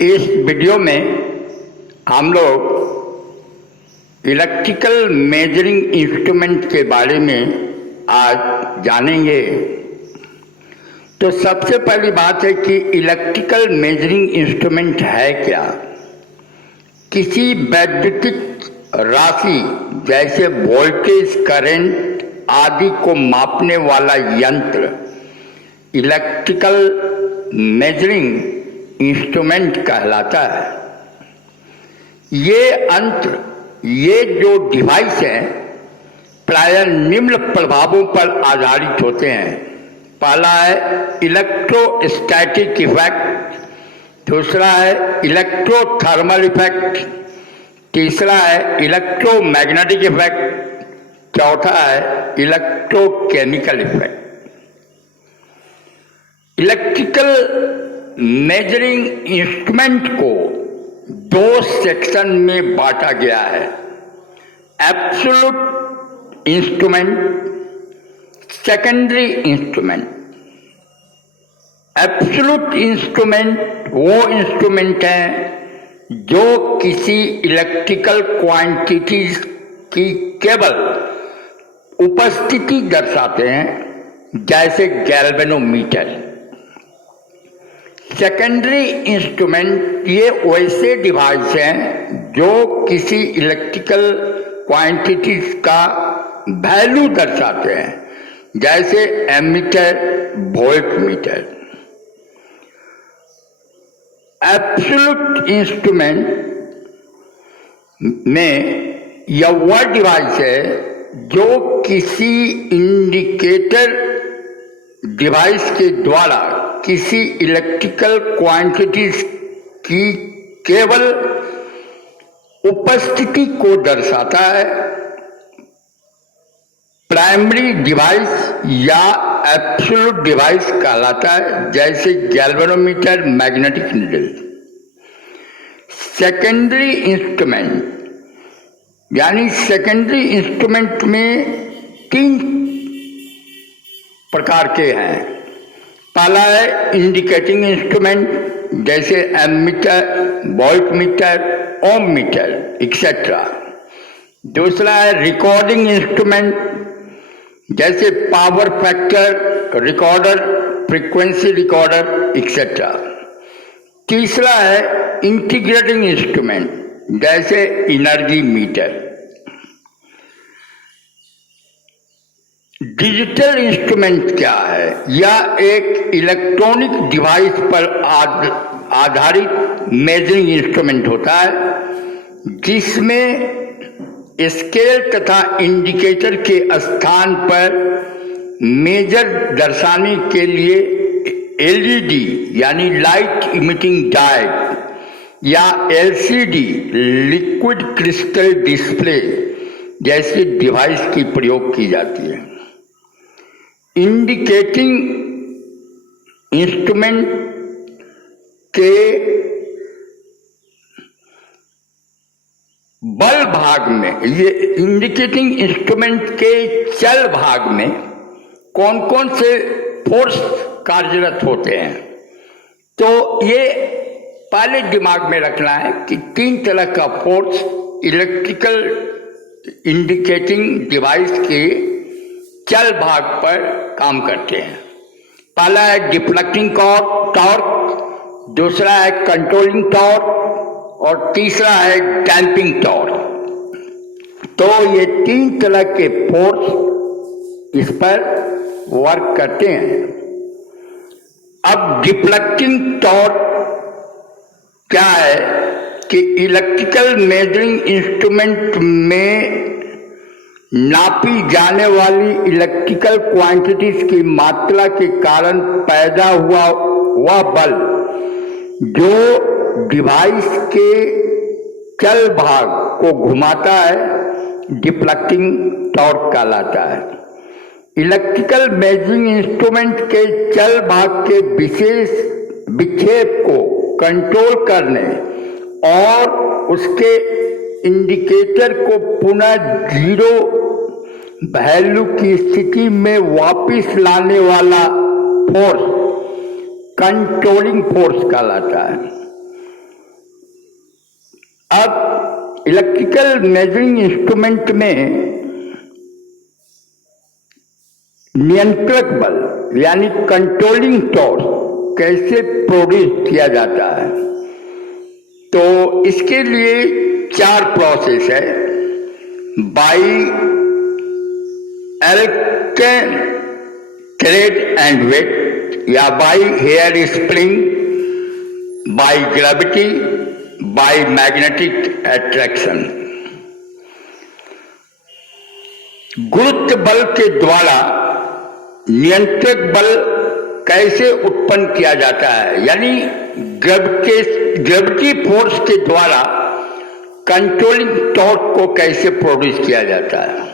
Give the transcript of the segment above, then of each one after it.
इस वीडियो में हम लोग इलेक्ट्रिकल मेजरिंग इंस्ट्रूमेंट के बारे में आज जानेंगे। तो सबसे पहली बात है कि इलेक्ट्रिकल मेजरिंग इंस्ट्रूमेंट है क्या। किसी वैद्युतिक राशि जैसे वोल्टेज, करंट आदि को मापने वाला यंत्र इलेक्ट्रिकल मेजरिंग इंस्ट्रूमेंट कहलाता है। ये जो डिवाइस है प्रायः निम्न प्रभावों पर आधारित होते हैं। पहला है इलेक्ट्रोस्टैटिक इफेक्ट, दूसरा है इलेक्ट्रोथर्मल इफेक्ट, तीसरा है इलेक्ट्रोमैग्नेटिक इफेक्ट, चौथा है electrochemical effect. Electrical measuring instrument को दो सेक्शन में बांटा गया है। Absolute instrument, secondary instrument. Absolute instrument वो इंस्ट्रूमेंट हैं जो किसी इलेक्ट्रिकल क्वांटिटीज की केवल उपस्थिति दर्शाते हैं, जैसे गैल्वेनोमीटर। सेकेंडरी इंस्ट्रूमेंट ये वैसे डिवाइस हैं जो किसी इलेक्ट्रिकल क्वांटिटीज का वैल्यू दर्शाते हैं, जैसे एमीटर, वोल्टमीटर। एब्सोल्यूट इंस्ट्रूमेंट में यह वह डिवाइस है जो किसी इंडिकेटर डिवाइस के द्वारा किसी इलेक्ट्रिकल क्वांटिटीज की केवल उपस्थिति को दर्शाता है। प्राइमरी डिवाइस या एब्सोल्यूट डिवाइस कहलाता है, जैसे galvanometer, magnetic needle. Secondary instrument यानी सेकेंडरी इंस्ट्रूमेंट में तीन प्रकार के हैं। पहला है इंडिकेटिंग इंस्ट्रूमेंट, जैसे एमीटर, वोल्टमीटर, ओम मीटर एक्सेट्रा। दूसरा है रिकॉर्डिंग इंस्ट्रूमेंट, जैसे power factor recorder, frequency recorder etcetera. तीसरा है इंटीग्रेटिंग इंस्ट्रूमेंट, जैसे एनर्जी मीटर। डिजिटल इंस्ट्रूमेंट क्या है? यह एक इलेक्ट्रॉनिक डिवाइस पर आधारित मेजरिंग इंस्ट्रूमेंट होता है, जिसमें स्केल तथा इंडिकेटर के स्थान पर मेजर दर्शाने के लिए एलईडी यानी लाइट इमिटिंग डायोड या एलसीडी लिक्विड क्रिस्टल डिस्प्ले जैसे डिवाइस की प्रयोग की जाती है। इंडिकेटिंग इंस्ट्रूमेंट के बल भाग में, ये इंडिकेटिंग इंस्ट्रूमेंट के चल भाग में कौन कौन से फोर्स कार्यरत होते हैं, तो ये पहले दिमाग में रखना है कि तीन तरह का फोर्स इलेक्ट्रिकल इंडिकेटिंग डिवाइस के चल भाग पर काम करते हैं। पहला है डिफ्लेक्टिंग टॉर्क, दूसरा है कंट्रोलिंग टॉर्क और तीसरा है डैम्पिंग टॉर्क। तो ये तीन तरह के फोर्स इस पर वर्क करते हैं। अब डिफ्लेक्टिंग टॉर्क क्या है कि इलेक्ट्रिकल मेजरिंग इंस्ट्रूमेंट में नापी जाने वाली इलेक्ट्रिकल क्वांटिटीज की मात्रा के कारण पैदा हुआ वह बल जो डिवाइस के चल भाग को घुमाता है, डिफ्लेक्टिंग टॉर्क कहलाता है। इलेक्ट्रिकल मेजरिंग इंस्ट्रूमेंट के चल भाग के विशेष विक्षेप को कंट्रोल करने और उसके इंडिकेटर को पुनः जीरो वैल्यू की स्थिति में वापस लाने वाला फोर्स कंट्रोलिंग फोर्स कहलाता है। अब इलेक्ट्रिकल मेजरिंग इंस्ट्रूमेंट में नियंत्रक बल यानी कंट्रोलिंग टॉर्क कैसे प्रोड्यूस किया जाता है, तो इसके लिए 4 प्रोसेस है। बाई एल्केन थ्रेड एंड वेट या by hair spring, by gravity, by magnetic attraction. गुरुत्व बल के द्वारा नियंत्रक बल कैसे उत्पन्न किया जाता है, यानी ग्रेविटी फोर्स के द्वारा कंट्रोलिंग टॉर्क को कैसे प्रोड्यूस किया जाता है।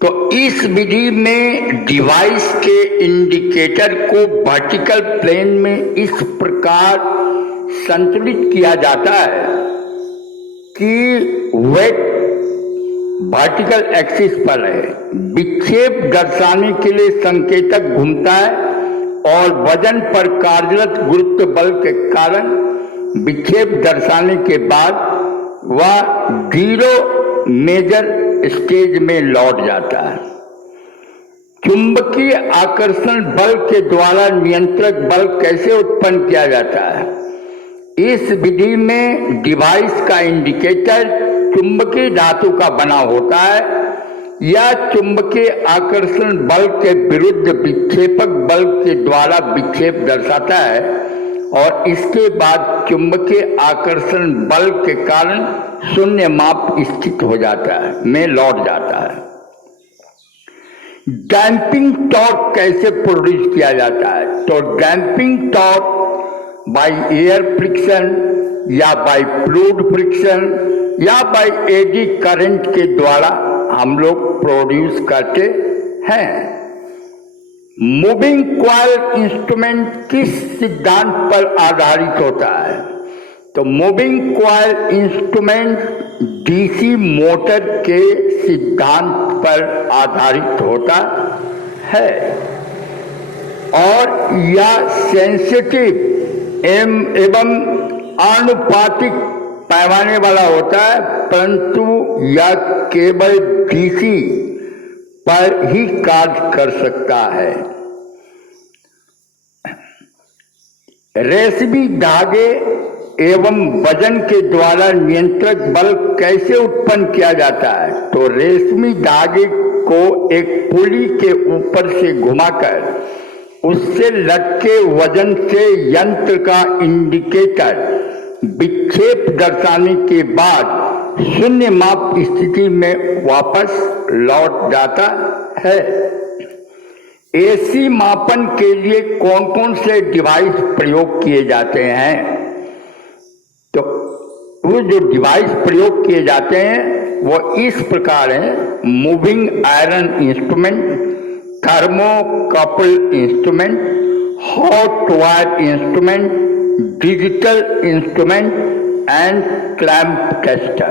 तो इस विधि में डिवाइस के इंडिकेटर को वर्टिकल प्लेन में इस प्रकार संतुलित किया जाता है कि वेट वर्टिकल एक्सिस पर है, विक्षेप दर्शाने के लिए संकेतक घूमता है और वजन पर कार्यरत गुरुत्व बल के कारण विक्षेप दर्शाने के बाद वह 0 मेजर स्टेज में लौट जाता है। चुंबकीय आकर्षण बल के द्वारा नियंत्रक बल कैसे उत्पन्न किया जाता है। इस विधि में डिवाइस का इंडिकेटर चुंबकीय धातु का बना होता है या चुंबकीय आकर्षण बल के विरुद्ध विक्षेपक बल के द्वारा विक्षेप दर्शाता है और इसके बाद चुंबकीय आकर्षण बल के कारण शून्य माप स्थित हो जाता है, में लौट जाता है। डैम्पिंग टॉर्क कैसे प्रोड्यूस किया जाता है, तो damping torque by air friction या बाय फ्लूइड फ्रिक्शन या बाय एडी करंट के द्वारा हम लोग प्रोड्यूस करते हैं। मूविंग कॉइल इंस्ट्रूमेंट किस सिद्धांत पर आधारित होता है, तो moving coil instrument DC motor के सिद्धांत पर आधारित होता है और यह सेंसिटिव एवं आनुपातिक पैमाने वाला होता है, परंतु यह केवल डीसी पर ही कार्य कर सकता है। रेशमी धागे एवं वजन के द्वारा नियंत्रक बल कैसे उत्पन्न किया जाता है, तो रेशमी धागे को एक पुली के ऊपर से घुमाकर उससे लटके वजन से यंत्र का इंडिकेटर विक्षेप दर्शाने के बाद शून्य माप स्थिति में वापस लौट जाता है। एसी मापन के लिए कौन कौन से डिवाइस प्रयोग किए जाते हैं, तो वो जो डिवाइस प्रयोग किए जाते हैं वो इस प्रकार है। Moving iron instrument, thermocouple instrument, hot wire instrument, digital instrument and clamp tester।